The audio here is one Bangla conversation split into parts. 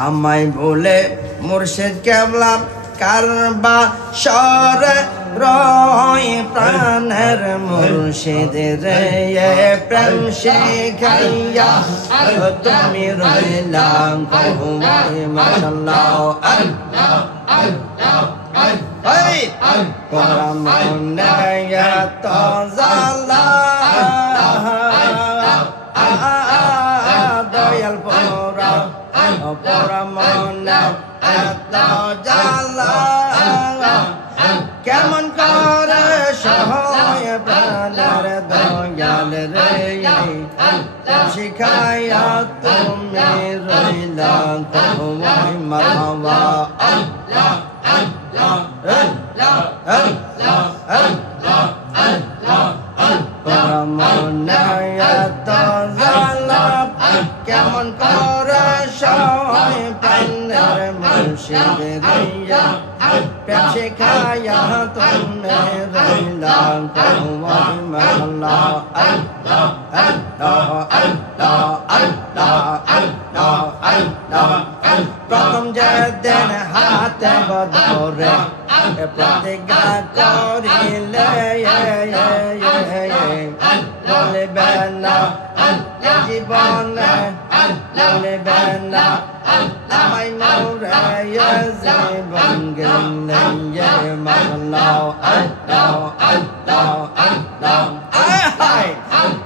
আমায় বলে মুর্শিদ কেবলা কারবা সরে রয় প্রাণের মুর্শিদ রে প্রেম শিখাইয়া তুমি রইলা কহুমাই মাশাআল্লাহ আল্লাহ আল্লাহ পরমনে এত জালা দয়াল পরমনে এত জালা কেমন করে সহায় প্রাণের দয়াল রে শিখাইয়া তুমি রইলা কহুমাই মারহাবা আল্লাহ আল্লাহ আল্লাহ আল্লাহ আল্লাহ আল্লাহ পরমনে এত জালা কেমন করে সহায় প্রাণের মুর্শিদ রে প্রেম শিখাইয়া তুমি রইলা কহুমাই মাশাআল্লাহ আল্লাহ আল্লাহ আল্লাহ আল্লাহ আল্লাহ আল্লাহ প্রথম যেদিন হাতে বদরে প্রতিজ্ঞা করিলে বলবে না জীবনে বলবে না আমায় মোরে জীবন গেলে মাশাআল্লাহ আল্লাহ আল্লাহ আল্লাহ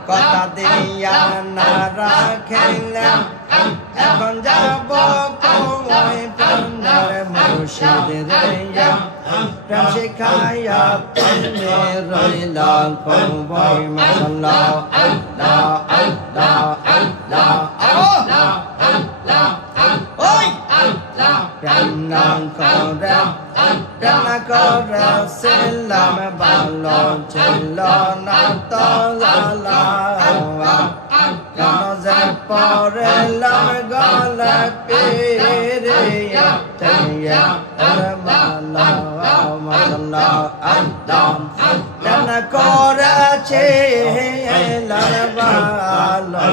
কথা দিয়া না রাখিলে এখন যাব কই প্রাণের মুর্শিদ রে প্রেম শিখাইয়া তুমি রইলা কহুমাই মাশাআল্লাহ আল্লাহ আল্লাহ আল্লাহ আল্লাহ আল্লাহ ওই আল্লাহ প্রেম না করে ছিলাম ভালো ছিল না তো জালা কেন যে পড়লাম গলা পেরিয়া মাশাআল্লাহ আল্লাহ কেন করেছে ভালো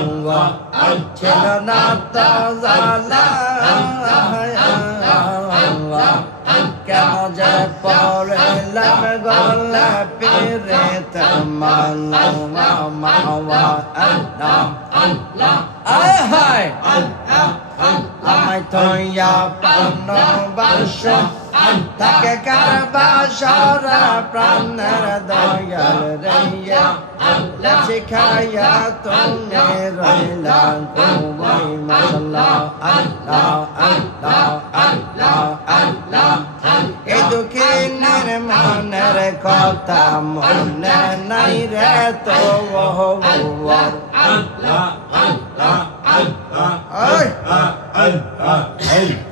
ছিল না তো জালা কেন যে পড়লাম গলা পেরে মালা মাওয়া আল্লাহ আল্লাহ আয় আমায় থইয়া প্রাণ বাস তাকে কারবা সারা প্রাণের দয়াল রে শিখাইয়া তুমি রইলা কহুমাই মাশাআল্লাহ আল্লাহ আল্লাহ আল্লাহ আল্লাহ এই দুঃখিনের মনের কথা মনে নাই রে তো আল্লাহ আল্লাহ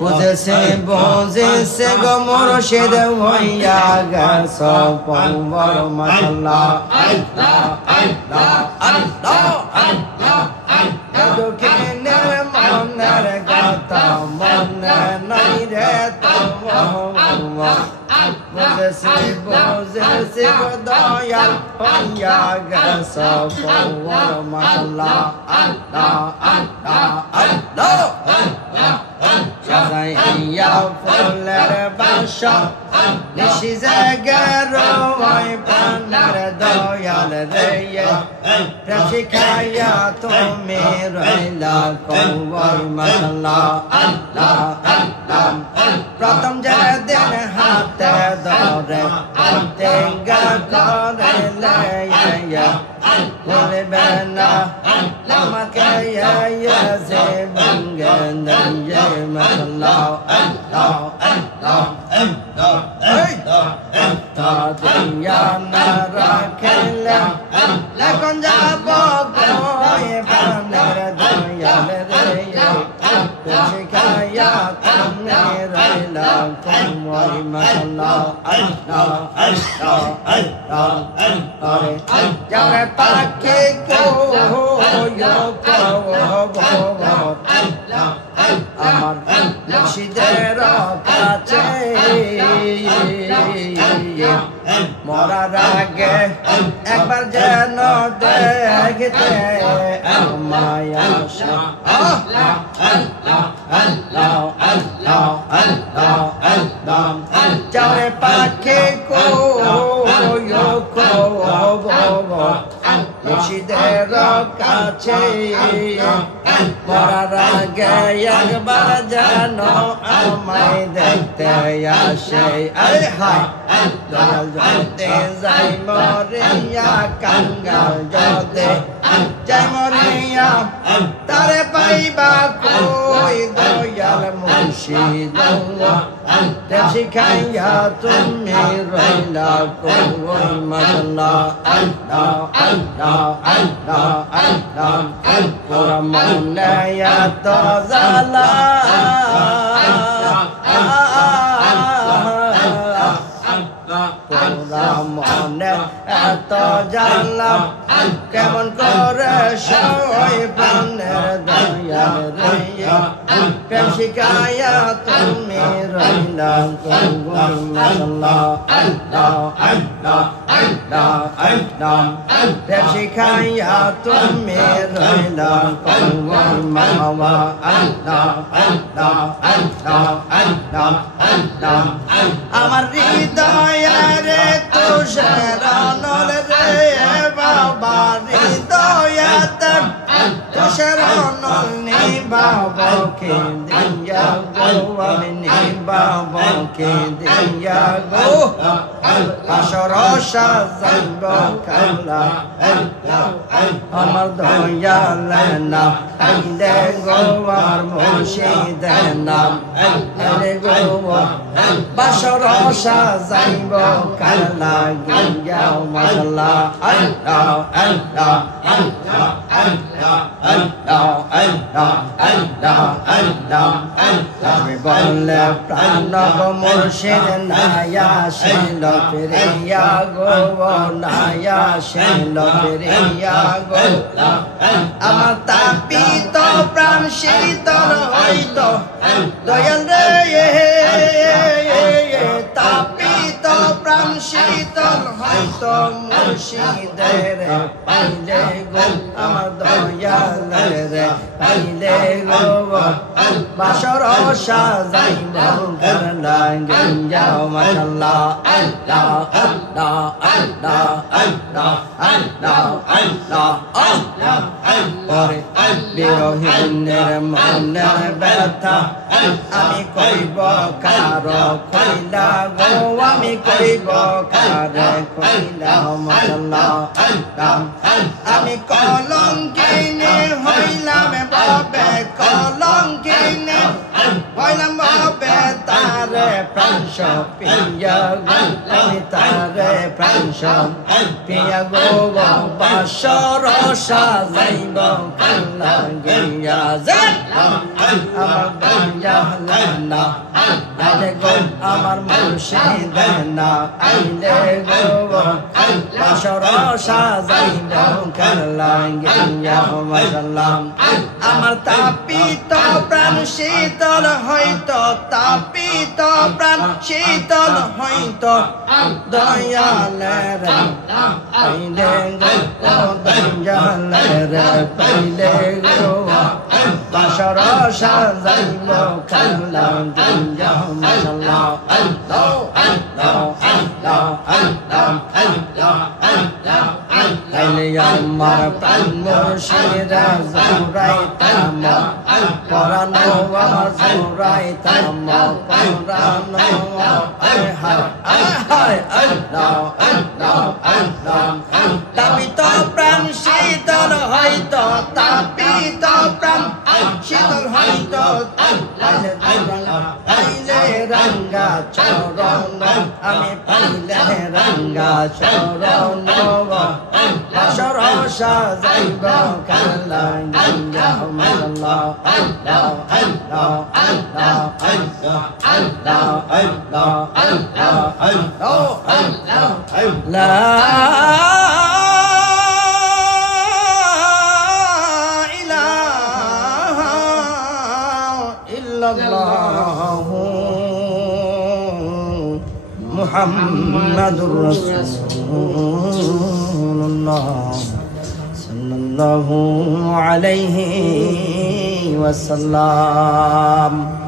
বুঝেছে গো মুর্শিদ হইয়া গেছ পৌবর মাশাআল্লাহ আল্লাহ আল্লাহ আল্লাহ আল্লাহ দুঃখিনের মনের কথা মনে নাই রে তো বুঝেছি গো দয়াল হইয়া গেছ পৌবর মাশাআল্লাহ আল্লাহ আল্লাহ আল্লাহ সাজাইয়া ফুলের বাসা নিশি জাগার প্রাণের দয়াল রে প্রেম শিখাইয়া তুমি রইলা কহুমাই মাশাআল্লাহ আল্লাহ আল্লাহ প্রথম যেদিন হাতে ধরে প্রতিজ্ঞা করিলে বলবে না আমাকে জীবন গেলে মাশাআল্লাহ আল্লাহ আল্লাহ দুনিয়া না রাখিলে এখন যাব কই প্রাণের দয়াল রে শিখাইয়া তুমি রইলা কহুমাই মাশাআল্লাহ আল্লাহ আল্লাহ আল্লাহ আল্লাহ যারে পাখি কো আমার মুর্শিদের কাছে মরার আগে একবার যেন দেখতে মায়া চারে পাখি মুর্শিদের কাছে মরার আগে একবার যেন আমায় দেখতে আসে। আরে হায় দয়াল জতে যাই মরিয়া কাঙ্গাল জতে যাই মরিয়া তারে পাইবা কই দয়াল মুর্শিদ শিখাইয়া তুমি রইলা কই মাশাআল্লাহ আল্লাহ আল্লাহ আল্লাহ আল্লাহ তোর মনে এত জ্বালা মনে এত জ্বালা কেমন করে সই প্রাণের দয়া রে প্রেম শিখাইয়া তুমি রইলা কই মাশাআল্লাহ আল্লাহ আল্লাহ আল্লাহ আল্লাহ প্রেম শিখাইয়া তুমি রইলা কই মাওয়া আল্লাহ আল্লাহ আল্লাহ আল্লাহ আল্লাহ আমার হৃদয়ে তুষার নল রে বাবা হৃদয়তে তুষার নল নিবাবকে দিয়া গো আমি নিবাবকে দিয়া গো আসর সাজাইব কালা আমার দয়াল না আইলে গো আমার মুর্শিদ নাম আইলে গো বাসর সাজাইব কালা গিয়া মাশাআল্লাহ আল্লাহ আল্লাহ আল্লাহ আল্লাহ আল্লাহ আল্লাহ আল্লাহ আল্লাহ আমি বললে প্রাণ মুর্শিদ নায়া শিল প্রিয়া গো নায়া শিল প্রিয়া গো আমার তাপিত প্রাণ শীতল হইতো দয়াল রে তাপিত প্রাণ শীতল হইতো মুর্শিদের পাইলে গো আমার দয়াল রে পাইলে গো বাসর সাজাইব করলা গিয়া মাশাআল্লাহ আল্লাহ আল্লাহ আল্লাহ আল্লাহ আল্লাহ আল্লাহ আল্লাহ ওরে বিরহিনের মনের ব্যথা আমি কইব কার কইলা গো আমি কইব কার কইলা মাশাআল্লাহ আল্লাহ আমি কলঙ্কিনী হইলাম বাবে কলঙ্কিনী হইলাম বাবে তারে প্রাংশ পিয়া গো আমি তারে প্রাংশ পিয়া গো বাসর সাজাইব কালা গিয়া যে আমার দয়াল না আইলে গো আমার মুর্শিদ না আইলে গো বাসর সাজাইব কালা গিয়া মাশাআল্লাহ আমার তাপিত প্রাণ শীতল হইতো তাপিত প্রাণ শীতল হইতো দয়ালের পাইলে গো দয়ালের পাইলে গো বাসর সাজাইব কালা গিয়া মাশাআল্লাহ আল্লাহ আল্লাহ আল্লাহ আল্লাহ আল্লাহ আল্লাহ আইলে আমার প্রাণ মুর্শিদ জুরাইতাম পরানো আমার জুরাইতাম পরানো হায় হায় আল্লাহ আল্লাহ আল্লাহ তাপিত প্রাণ শীতল হইতো তাপিত প্রাণ শীতল হইতো পাইলে রঙ্গা চরণ আমি পাইলে রঙ্গা চরণ বাসর সাজাইব কালা গিয়া মাশাআল্লাহ আল্লাহ আল্লাহ আল্লাহ আল্লাহ আল্লাহ আল্লাহ আল্লাহ আল্লাহ লা ইলাহা ইল্লাল্লাহ মুহাম্মাদুর রাসূলুল্লাহ সাল্লাল্লাহু আলাইহি ওয়াসাল্লাম।